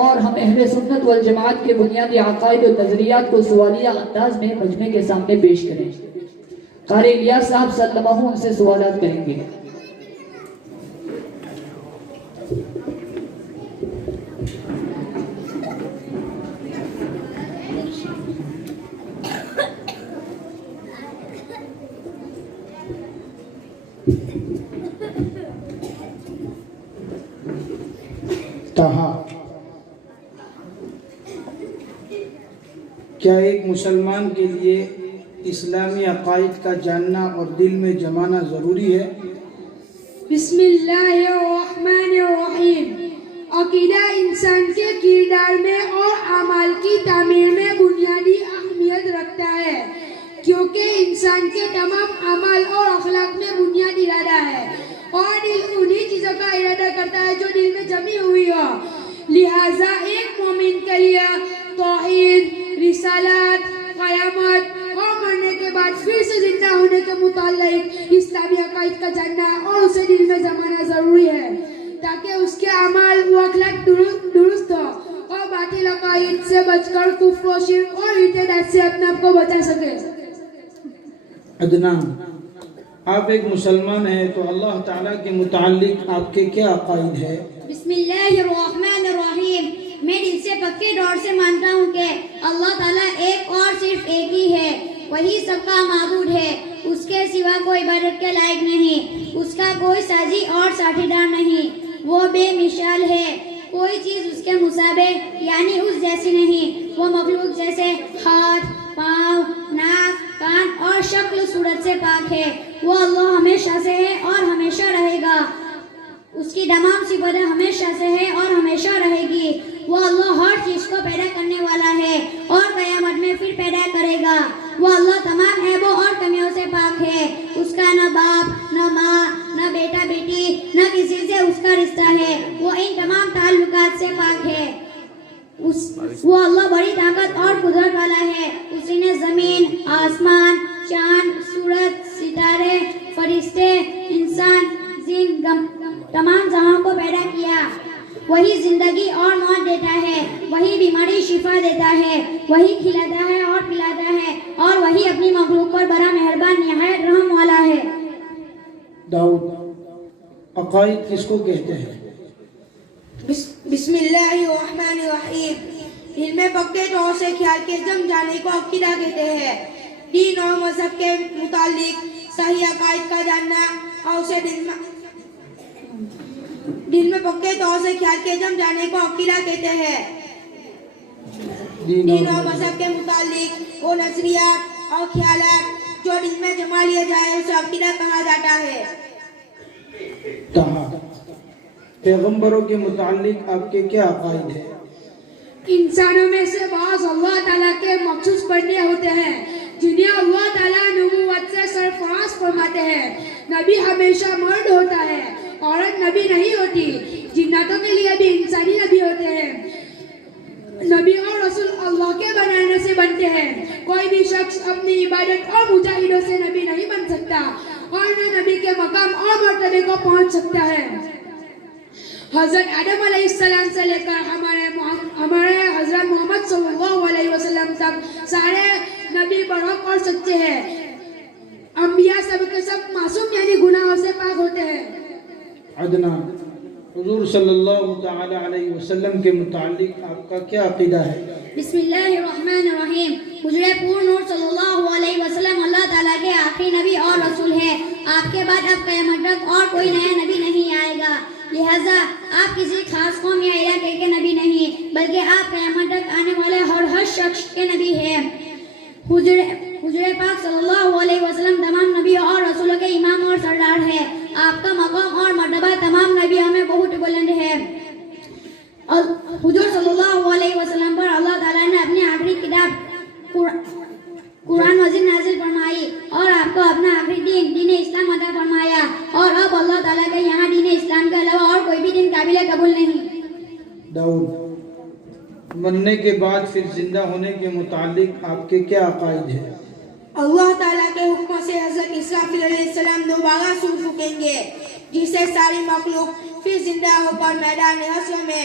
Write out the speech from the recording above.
اور ہم اہل سنت والجماعت کے بنیادی عقائد و نظریات کو سوالیہ انداز میں مجمع کے سامنے پیش کریں۔ قاری الیاس صاحب صلی اللہ علیہ وسلم ان سے سوالات کریں گے۔ کیا ایک مسلمان کے لیے اسلامی عقائد کا جاننا اور دل میں جمانا ضروری ہے؟ بسم اللہ الرحمن الرحیم۔ عقیدہ انسان کے کردار میں اور اعمال کی تعمیر میں بنیادی اہمیت رکھتا ہے، کیونکہ انسان کے تمام اعمال اور اخلاق میں بنیاد ارادہ ہے، اور دل انہی چیزوں کا ارادہ کرتا ہے جو دل میں جمی ہوئی ہو۔ لہٰذا ایک مومن کے لیے توحید، رسالت، قیامت اور مرنے کے بعد پھر سے زندہ ہونے کے متعلق اسلامی عقائد کا جاننا اور اسے دل میں جمانا ضروری ہے، تاکہ اس کے اعمال و اخلاق درست ہو اور باطل عقائد سے بچ کر کفر و شرک اور ارتداد سے اپنے آپ کو بچا سکے۔ عدنان، آپ ایک مسلمان ہیں تو اللہ تعالیٰ کے متعلق آپ کے کیا عقائد ہے؟ بسم اللہ الرحمن الرحیم۔ میں دل سے پکے طور سے مانتا ہوں کہ اللہ تعالیٰ ایک اور صرف ایک ہی ہے، وہی سب کا معبود ہے، اس کے سوا کوئی عبادت کے لائق نہیں، اس کا کوئی سازی اور ساتھی دار نہیں، وہ بے مثال ہے، کوئی چیز اس کے مشابہ یعنی اس جیسی نہیں، وہ مخلوق جیسے ہاتھ، پاؤں، ناک، کان اور شکل صورت سے پاک ہے، وہ اللہ ہمیشہ سے ہے اور ہمیشہ رہے گا، اس کی تمام صفتیں ہمیشہ سے ہے اور ہمیشہ رہے گی، وہ اللہ ہر چیز کو پیدا کرنے والا ہے اور قیامت میں پھر پیدا کرے گا، وہ اللہ تمام عیبوں اور کمیوں سے پاک ہے، اس کا نہ باپ، نہ ماں، نہ بیٹا بیٹی، نہ کسی سے اس کا رشتہ ہے، وہ ان تمام تعلقات سے پاک ہے، وہ اللہ بڑی طاقت اور قدرت والا ہے، اسی نے زمین، آسمان، چاند، سورج، ستارے، فرشتے، انسان، جن، تمام جہاں کو پیدا کیا، وہی زندگی اور موت دیتا ہے، وہی بیماری شفا دیتا ہے، وہی کھلاتا ہے اور پلاتا ہے، اور وہی اپنی مخلوق پر بڑا مہربان نہایت رحم والا ہے۔ داؤد، عقائد کس کو کہتے ہیں؟ بسم اللہ الرحمن الرحیم۔ دل میں پکے طور سے خیال کے جم جانے کو عقیدہ کہتے ہیں۔ دین اور مذہب کے متعلق صحیح عقائد کا جاننا اور اسے دل میں پکے طور سے خیال کے جم جانے کو عقیدہ کہتے ہیں۔ دین اور مذہب کے متعلق وہ نظریات اور خیالات جو دل میں جما لیا جائے اسے عقیدہ کہا جاتا ہے۔ پیغمبروں کے متعلق آپ کے کیا عقائد ہیں؟ انسانوں میں سے بعض اللہ تعالیٰ کے مخصوص بندے ہوتے ہیں جنہیں اللہ تعالیٰ نبوت سے سرفراز فرماتے ہیں۔ نبی ہمیشہ مرد ہوتا ہے، عورت نبی نہیں ہوتی۔ جناتوں کے لیے بھی انسانی نبی ہوتے ہیں۔ نبی اور رسول اللہ کے بنانے سے بنتے ہیں۔ کوئی بھی شخص اپنی عبادت اور مجاہدوں سے نبی نہیں بن سکتا اور نہ نبی کے مقام اور مرتبے کو پہنچ سکتا ہے۔ حضرت آدم علیہ السلام سے لے کر ہمارے حضرت محمد صلی اللہ علیہ وسلم تک سارے نبی برحق اور سچے ہیں۔ انبیاء سب کے سب معصوم یعنی گناہوں سے پاک ہوتے ہیں۔ عدنان، حضور صلی اللہ تعالی علیہ وسلم کے متعلق آپ کا کیا عقیدہ ہے؟ بسم اللہ الرحمن الرحیم۔ حضور پور نور صلی اللہ علیہ وسلم اللہ تعالیٰ کے آخری نبی اور رسول ہے۔ آپ کے بعد اب قیامت تک اور کوئی نیا نبی نہیں آئے گا، لہٰذا آپ کسی خاص قوم یا علاقے کے نبی نہیں بلکہ آپ قیامت تک آنے والے ہر شخص کے نبی ہیں۔ حضور پاک صلی اللہ علیہ وسلم تمام نبی اور رسولوں کے امام اور سردار ہے۔ آپ کا مقام اور مرتبہ تمام نبیوں میں بہت بلند ہے۔ حضور صلی اللہ علیہ وسلم پر اللہ تعالیٰ نے اپنی آخری کتاب قرآن مجید نازل فرمائی اور آپ کو اپنا آخری دین اسلام عطا فرمایا، اور اب اللہ تعالیٰ کے یہاں دین اسلام کے علاوہ اور کوئی بھی دین قابل قبول نہیں۔ داؤد، مرنے کے بعد پھر زندہ ہونے کے متعلق آپ کے کیا عقائد ہیں؟ اللہ تعالیٰ کے حکم سے حضرت اسرافیل علیہ السلام دوبارہ سور پھونکیں گے، جس سے ساری مخلوق پھر زندہ ہو کر میدان حشر میں